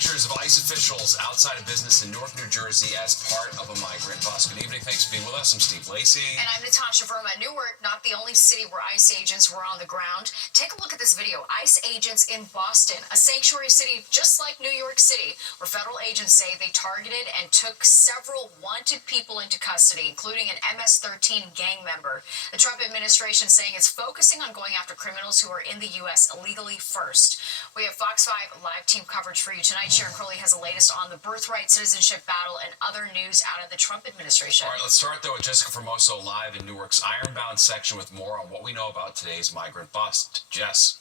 pictures of ICE officials outside a business in Newark, New Jersey as part of a migrant bus. Good evening. Thanks for being with us. I'm Steve Lacey. And I'm Natasha Verma. Newark, not the only city where ICE agents were on the ground. Take a look at this video. ICE agents in Boston, a sanctuary city just like New York City, where federal agents say they targeted and took several wanted people into custody, including an MS-13 gang member. The Trump administration saying it's focusing on going after criminals who are in the U.S. illegally first. We have Fox 5 live team coverage for you tonight. Sharon Crowley has the latest on the birthright citizenship battle and other news out of the Trump administration. All right, let's start, though, with Jessica Formoso live in Newark's Ironbound section with more on what we know about today's migrant bust. Jess.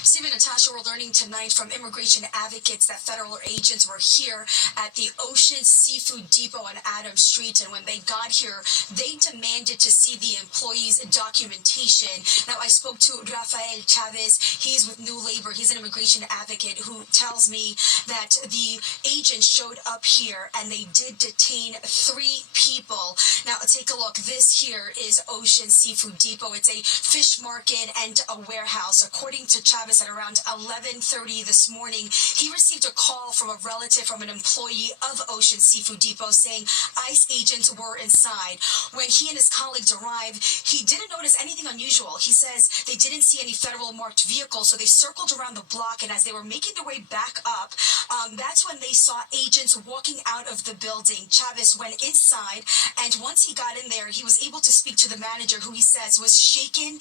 Steve and Natasha, we're learning tonight from immigration advocates that federal agents were here at the Ocean Seafood Depot on Adams Street, and when they got here, they demanded to see the employees' documentation. Now, I spoke to Rafael Chavez. He's with New Labor. He's an immigration advocate who tells me that the agents showed up here and they did detain 3 people. Now, take a look. This here is Ocean Seafood Depot. It's a fish market and a warehouse. According to Chavez, at around 11:30 this morning, he received a call from a relative from an employee of Ocean Seafood Depot saying ICE agents were inside. When he and his colleagues arrived, he didn't notice anything unusual. He says they didn't see any federal marked vehicles, so they circled around the block, and as they were making their way back up, that's when they saw agents walking out of the building. Chavez went inside, and once he got in there, he was able to speak to the manager, who he says was shaken.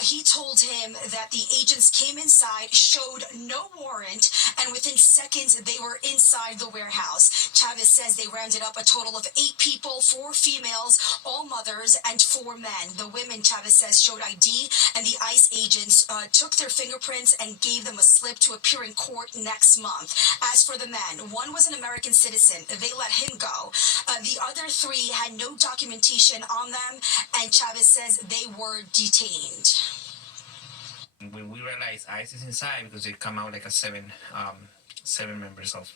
He told him that the agents came inside, showed no warrant, and within seconds they were inside the warehouse. Chavez says they rounded up a total of 8 people, 4 females, all mothers, and 4 men. The women, Chavez says, showed ID, and the ICE agents took their fingerprints and gave them a slip to appear in court next month. As for the men, one was an American citizen. They let him go. The other 3 had no documentation on them, and Chavez says they were detained. When we realized ICE is inside, because they come out like a 7 members of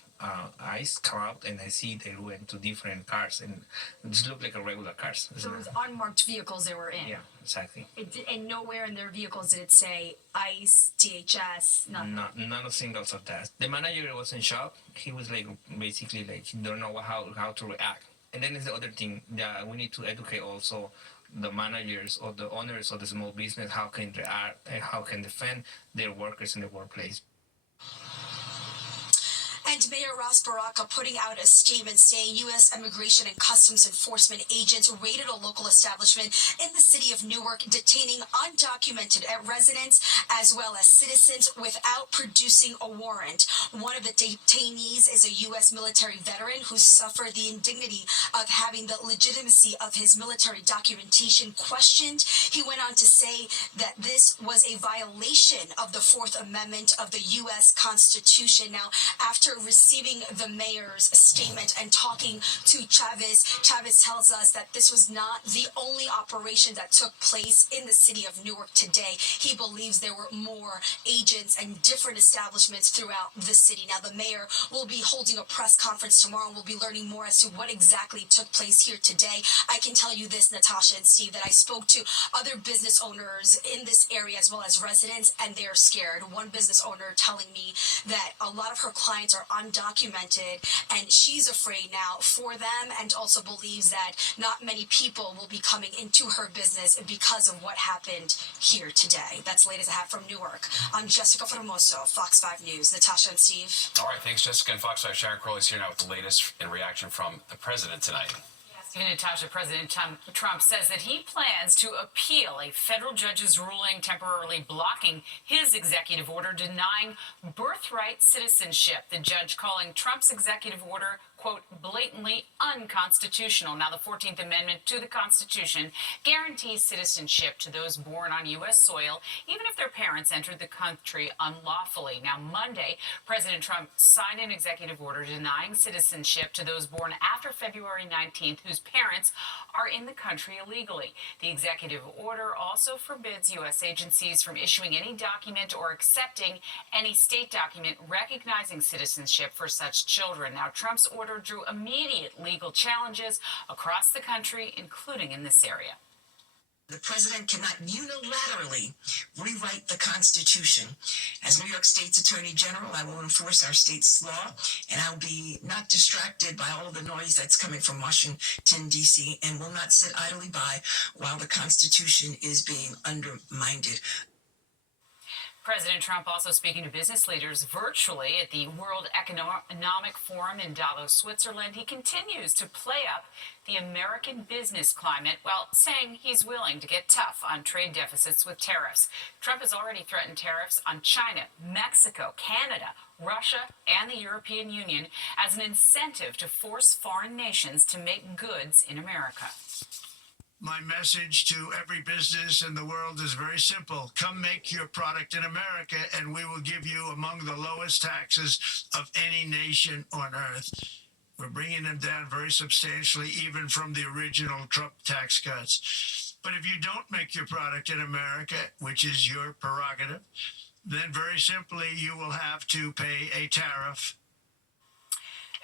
ICE come out, and I see they went to different cars, and it just looked like a regular cars. So it was unmarked vehicles they were in? Yeah, exactly. And nowhere in their vehicles did it say ICE, DHS, nothing? None of singles of that. The manager was in shock. He was like, basically, like, he don't know how to react. And then there's the other thing that we need to educate also the managers or the owners of the small business, how can react and how can defend their workers in the workplace. And Mayor Ras Baraka putting out a statement saying U.S. Immigration and Customs Enforcement agents raided a local establishment in the city of Newark, detaining undocumented residents as well as citizens without producing a warrant. One of the detainees is a U.S. military veteran who suffered the indignity of having the legitimacy of his military documentation questioned. He went on to say that this was a violation of the 4th Amendment of the U.S. Constitution. Now, after receiving the mayor's statement and talking to Chavez, Chavez tells us that this was not the only operation that took place in the city of Newark today. He believes there were more agents and different establishments throughout the city. Now, the mayor will be holding a press conference tomorrow, and we'll be learning more as to what exactly took place here today. I can tell you this, Natasha and Steve, that I spoke to other business owners in this area as well as residents, and they're scared. One business owner telling me that a lot of her clients are undocumented, and she's afraid now for them, and also believes that not many people will be coming into her business because of what happened here today. That's the latest I have from Newark. I'm Jessica Formoso, Fox 5 News. Natasha and Steve. All right, thanks, Jessica. And Fox 5 Sharon Crowley's here now with the latest in reaction from the president tonight. Even Natasha, President Trump says that he plans to appeal a federal judge's ruling temporarily blocking his executive order denying birthright citizenship. The judge calling Trump's executive order, quote, blatantly unconstitutional. Now, the 14th Amendment to the Constitution guarantees citizenship to those born on U.S. soil, even if their parents entered the country unlawfully. Now, Monday, President Trump signed an executive order denying citizenship to those born after February 19th whose parents are in the country illegally. The executive order also forbids U.S. agencies from issuing any document or accepting any state document recognizing citizenship for such children. Now, Trump's order drew immediate legal challenges across the country, including in this area. The president cannot unilaterally rewrite the Constitution. As New York State's Attorney General, I will enforce our state's law, and I'll be not distracted by all of the noise that's coming from Washington, D.C., and will not sit idly by while the Constitution is being undermined. President Trump also speaking to business leaders virtually at the World Economic Forum in Davos, Switzerland. He continues to play up the American business climate while saying he's willing to get tough on trade deficits with tariffs. Trump has already threatened tariffs on China, Mexico, Canada, Russia, and the European Union as an incentive to force foreign nations to make goods in America. My message to every business in the world is very simple. Come make your product in America, and we will give you among the lowest taxes of any nation on earth. We're bringing them down very substantially, even from the original Trump tax cuts. But if you don't make your product in America, which is your prerogative, then very simply you will have to pay a tariff.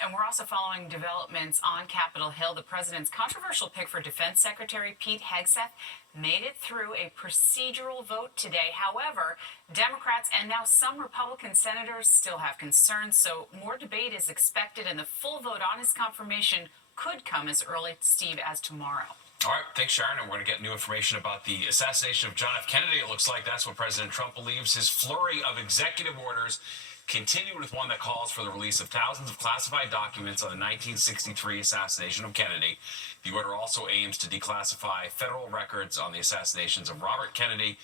And we're also following developments on Capitol Hill. The president's controversial pick for Defense Secretary Pete Hegseth made it through a procedural vote today. However, Democrats and now some Republican senators still have concerns, so more debate is expected, and the full vote on his confirmation could come as early, Steve, as tomorrow. All right, thanks, Sharon. And we're going to get new information about the assassination of John F. Kennedy. It looks like that's what President Trump believes. His flurry of executive orders continued with one that calls for the release of thousands of classified documents on the 1963 assassination of Kennedy. The order also aims to declassify federal records on the assassinations of Robert Kennedy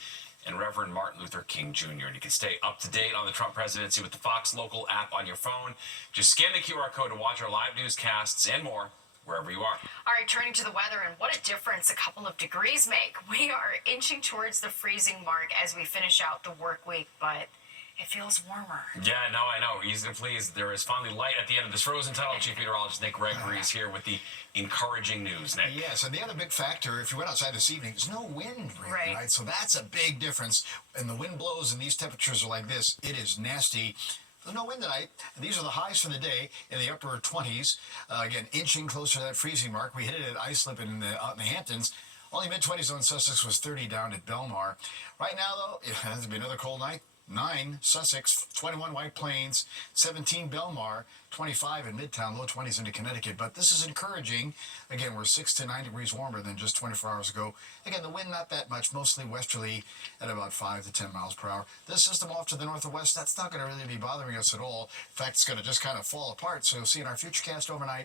and Reverend Martin Luther King Jr. And you can stay up to date on the Trump presidency with the Fox Local app on your phone. Just scan the QR code to watch our live newscasts and more wherever you are. All right, turning to the weather, and what a difference a couple of degrees make. We are inching towards the freezing mark as we finish out the work week, but it feels warmer. Yeah, no, I know. Easy to please. There is finally light at the end of this frozen tunnel. Chief Meteorologist Nick Gregory is here with the encouraging news. Nick. Yes, and the other big factor, if you went outside this evening, there's no wind, really, right? So that's a big difference. And the wind blows and these temperatures are like this. It is nasty. There's no wind tonight. These are the highs for the day in the upper 20s. Again, inching closer to that freezing mark. We hit it at Islip out in the Hamptons. Only mid-20s on Sussex was 30 down at Belmar. Right now, though, it has to be another cold night. 9 Sussex, 21 White Plains, 17 Belmar, 25 in Midtown, low 20s into Connecticut. But this is encouraging. Again, we're 6 to 9 degrees warmer than just 24 hours ago. Again, the wind not that much, mostly westerly at about 5 to 10 miles per hour. This system off to the north and west, that's not going to really be bothering us at all. In fact, it's going to just kind of fall apart. So you'll see in our futurecast overnight,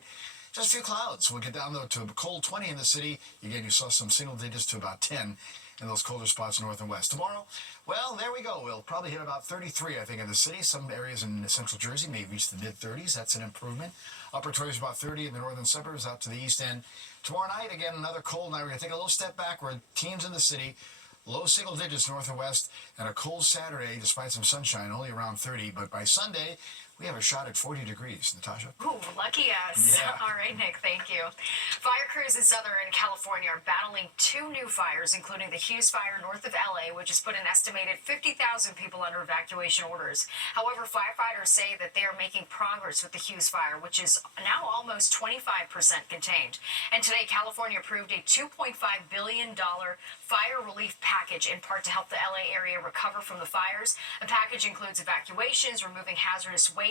just a few clouds. We'll get down, though, to a cold 20 in the city. Again, you saw some single digits to about 10 in those colder spots north and west. Tomorrow, well, there we go. We'll probably hit about 33, I think, in the city. Some areas in central Jersey may reach the mid-30s. That's an improvement. Upper 20s about 30 in the northern suburbs out to the east end. Tomorrow night, again, another cold night. We're going to take a little step backward. Teens in the city, low single digits north and west, and a cold Saturday despite some sunshine, only around 30. But by Sunday, we have a shot at 40 degrees, Natasha. Ooh, lucky us. Yeah. All right, Nick, thank you. Fire crews in Southern California are battling 2 new fires, including the Hughes Fire north of LA, which has put an estimated 50,000 people under evacuation orders. However, firefighters say that they are making progress with the Hughes Fire, which is now almost 25% contained. And today, California approved a $2.5 billion fire relief package, in part to help the LA area recover from the fires. The package includes evacuations, removing hazardous waste,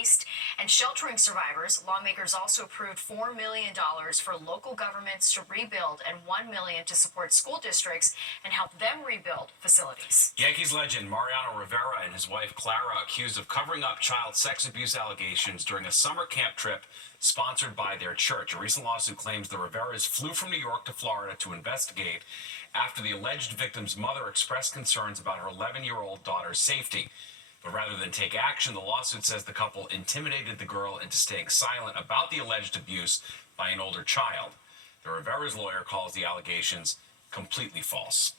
and sheltering survivors. Lawmakers also approved $4 million for local governments to rebuild and $1 million to support school districts and help them rebuild facilities. Yankees legend Mariano Rivera and his wife Clara accused of covering up child sex abuse allegations during a summer camp trip sponsored by their church. A recent lawsuit claims the Riveras flew from New York to Florida to investigate after the alleged victim's mother expressed concerns about her 11-year-old daughter's safety. But rather than take action, the lawsuit says the couple intimidated the girl into staying silent about the alleged abuse by an older child. The Rivera's lawyer calls the allegations completely false.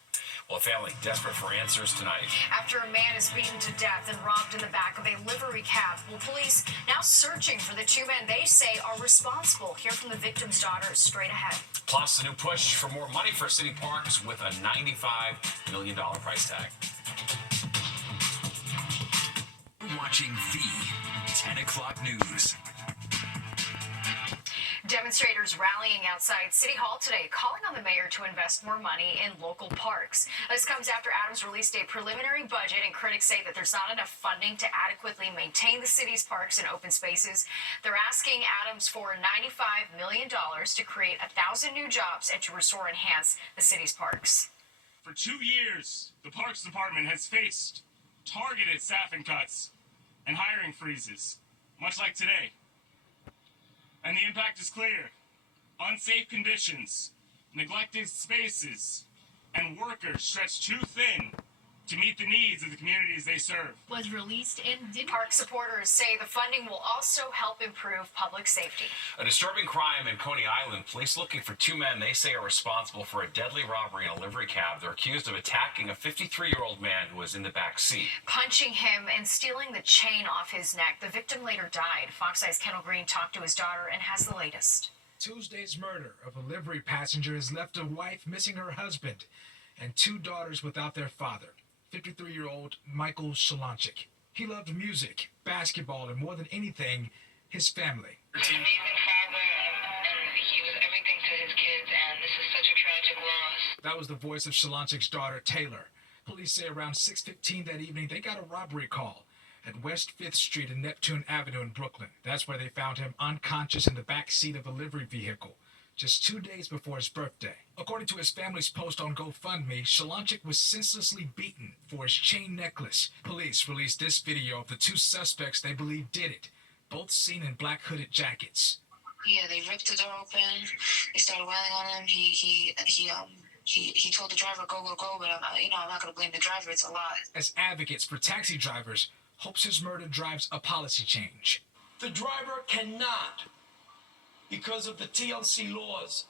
Well, a family desperate for answers tonight. After a man is beaten to death and robbed in the back of a livery cab, well, police now searching for the 2 men they say are responsible. Hear from the victim's daughter straight ahead. Plus, a new push for more money for city parks with a $95 million price tag. Watching the 10 o'clock news. Demonstrators rallying outside City Hall today, calling on the mayor to invest more money in local parks. This comes after Adams released a preliminary budget, and critics say that there's not enough funding to adequately maintain the city's parks and open spaces. They're asking Adams for $95 million to create 1,000 new jobs and to restore and enhance the city's parks. For 2 years, the Parks Department has faced targeted staffing cuts and hiring freezes, much like today. And the impact is clear. Unsafe conditions, neglected spaces, and workers stretched too thin to meet the needs of the communities they serve. Was released and didn't. Park supporters say the funding will also help improve public safety. A disturbing crime in Coney Island. Police looking for two men they say are responsible for a deadly robbery in a livery cab. They're accused of attacking a 53-year-old man who was in the back seat, Punching him and stealing the chain off his neck. The victim later died. Fox 5's Kendall Green talked to his daughter and has the latest. Tuesday's murder of a livery passenger has left a wife missing her husband and two daughters without their father, 53-year-old Michael Shalanchik. He loved music, basketball, and more than anything, his family. He's an amazing father, and he was everything to his kids, and this is such a tragic loss. That was the voice of Shalanchik's daughter, Taylor. Police say around 6:15 that evening, they got a robbery call at West 5th Street and Neptune Avenue in Brooklyn. That's where they found him unconscious in the back seat of a livery vehicle, just 2 days before his birthday. According to his family's post on GoFundMe, Shalanchik was senselessly beaten for his chain necklace. Police released this video of the two suspects they believe did it, both seen in black hooded jackets. Yeah, they ripped the door open. They started wailing on him. He told the driver, go, but I'm not gonna blame the driver. It's a lot. As advocates for taxi drivers, hopes his murder drives a policy change. The driver cannot, because of the TLC laws,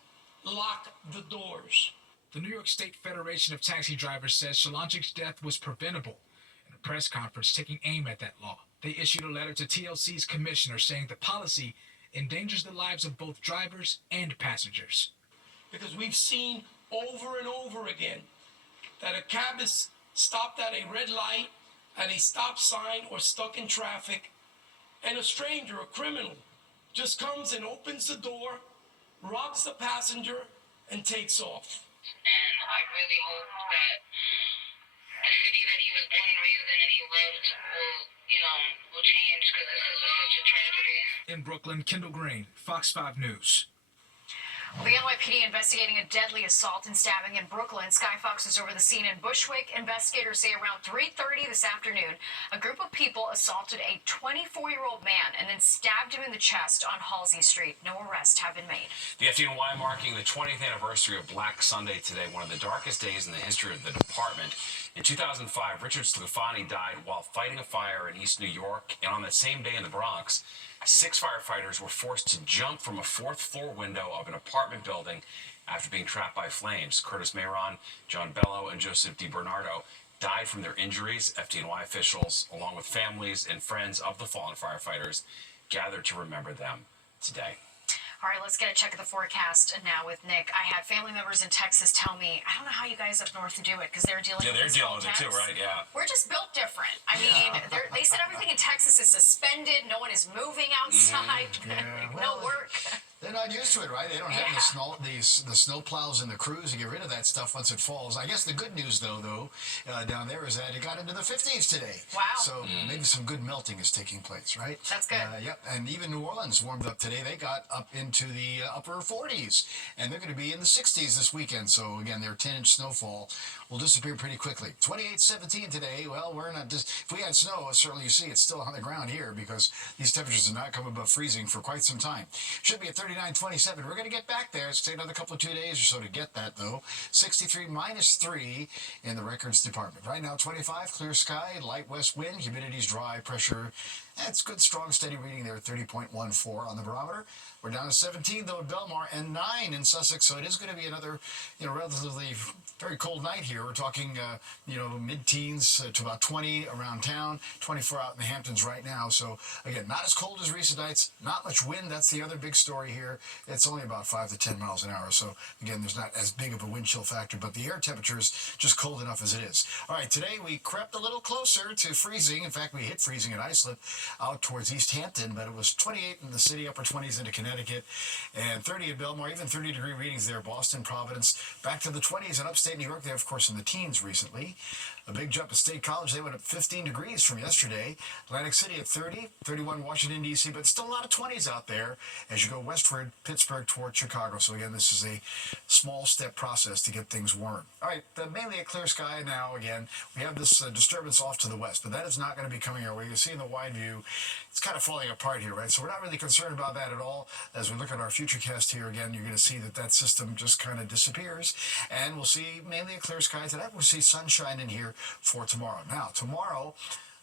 lock the doors. The New York State Federation of Taxi Drivers says Shalanchik's death was preventable in a press conference taking aim at that law. They issued a letter to TLC's commissioner saying the policy endangers the lives of both drivers and passengers. Because we've seen over and over again that a cab is stopped at a red light, at a stop sign, or stuck in traffic, and a stranger, a criminal, just comes and opens the door, robs the passenger, and takes off. And I really hope that the city that he was born and raised in and he loved will change, because this is just such a tragedy. In Brooklyn, Kendall Green, Fox 5 News. Well, the NYPD investigating a deadly assault and stabbing in Brooklyn. Sky Fox was over the scene in Bushwick. Investigators say around 3:30 this afternoon, a group of people assaulted a 24-year-old man and then stabbed him in the chest on Halsey Street. No arrests have been made. The FDNY marking the 20th anniversary of Black Sunday today, one of the darkest days in the history of the department. In 2005, Richard Sclafani died while fighting a fire in East New York, and on that same day in the Bronx, 6 firefighters were forced to jump from a 4th-floor window of an apartment building after being trapped by flames. Curtis Mayron, John Bello, and Joseph DiBernardo died from their injuries. FDNY officials, along with families and friends of the fallen firefighters, gathered to remember them today. All right, let's get a check of the forecast now with Nick. I had family members in Texas tell me, I don't know how you guys up north do it, because they're dealing with this dealing with it too, right? Yeah. We're just built different. I mean, they said everything in Texas is suspended. No one is moving outside. No work. They're not used to it, right? They don't have the snow plows and the crews to get rid of that stuff once it falls. I guess the good news, though, down there is that it got into the 50s today. Wow. So maybe some good melting is taking place, right? That's good. Yep. And even New Orleans warmed up today. They got up into the upper 40s, and they're going to be in the 60s this weekend. So again, their 10-inch snowfall will disappear pretty quickly. 28-17 today. Well, we're not just if we had snow, certainly you see it's still on the ground here because these temperatures are not come above freezing for quite some time. Should be at 39-27. We're going to get back there. It's take another couple of 2 days or so to get that, though. 63 -3 in the records department. Right now, 25, clear sky, light west wind, humidity's dry, pressure. That's good, strong, steady reading there at 30.14 on the barometer. We're down to 17, though, at Belmar, and 9 in Sussex, so it is going to be another, relatively very cold night here. We're talking, mid-teens to about 20 around town, 24 out in the Hamptons right now. So, again, not as cold as recent nights, not much wind. That's the other big story here. It's only about 5 to 10 miles an hour. So, again, there's not as big of a wind chill factor, but the air temperature is just cold enough as it is. All right, today we crept a little closer to freezing. In fact, we hit freezing at Islip out towards East Hampton, but it was 28 in the city, upper 20s into Connecticut, and 30 at Belmar, even 30-degree readings there, Boston, Providence, back to the 20s in upstate New York. They, of course, in the teens recently. A big jump at State College. They went up 15 degrees from yesterday. Atlantic City at 30, 31 Washington, D.C., but still a lot of 20s out there as you go westward, Pittsburgh toward Chicago. So again, this is a small step process to get things warm. All right, mainly a clear sky now again. We have this disturbance off to the west, but that is not going to be coming our way. You see in the wide view, it's kind of falling apart here, right? So we're not really concerned about that at all. As we look at our futurecast here again, you're going to see that system just kind of disappears, and we'll see mainly a clear sky tonight. We'll see sunshine in here for tomorrow. Now, tomorrow,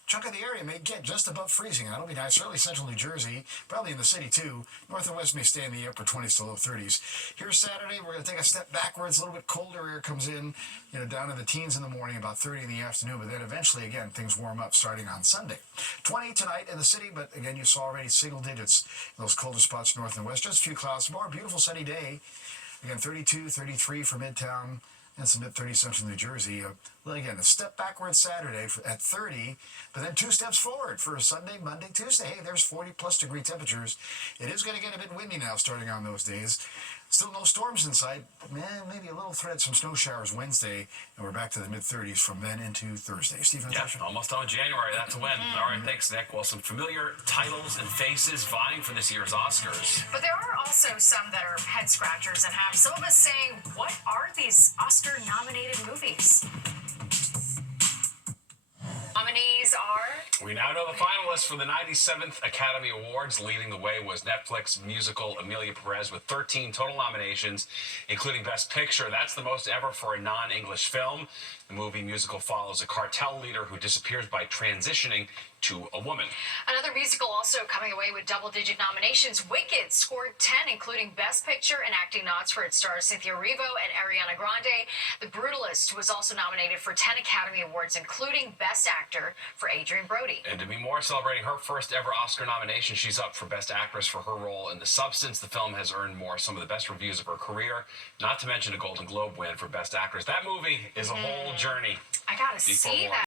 chunk of the area may get just above freezing. That'll be nice. Certainly central New Jersey, probably in the city too. North and west may stay in the upper 20s to low 30s. Here's Saturday. We're going to take a step backwards. A little bit colder air comes in, down in the teens in the morning, about 30 in the afternoon. But then eventually, again, things warm up starting on Sunday. 20 tonight in the city, but again, you saw already single digits in those colder spots north and west. Just a few clouds tomorrow. Beautiful sunny day. Again, 32, 33 for Midtown. And some mid-30s central New Jersey. Well, again, a step backwards Saturday at 30, but then 2 steps forward for Sunday, Monday, Tuesday. Hey, there's 40-plus degree temperatures. It is going to get a bit windy now starting on those days. Still no storms in sight, but maybe a little threat, some snow showers Wednesday, and we're back to the mid-30s from then into Thursday. Stephen, yeah, almost on January. That's a win. All right, thanks, Nick. Well, some familiar titles and faces vying for this year's Oscars. But there are also some that are head scratchers and have some of us saying, what are these Oscar-nominated movies? Nominees are... We now know the finalists for the 97th Academy Awards. Leading the way was Netflix musical Emilia Perez with 13 total nominations, including Best Picture. That's the most ever for a non-English film. The movie musical follows a cartel leader who disappears by transitioning to a woman. Another musical also coming away with double-digit nominations. Wicked scored 10, including Best Picture and acting nods for its stars Cynthia Erivo and Ariana Grande. The Brutalist was also nominated for 10 Academy Awards, including Best Actor for Adrian Brody. And Demi Moore celebrating her first ever Oscar nomination. She's up for Best Actress for her role in The Substance. The film has earned Moore some of the best reviews of her career, not to mention a Golden Globe win for Best Actress. That movie is a whole journey. I gotta see that.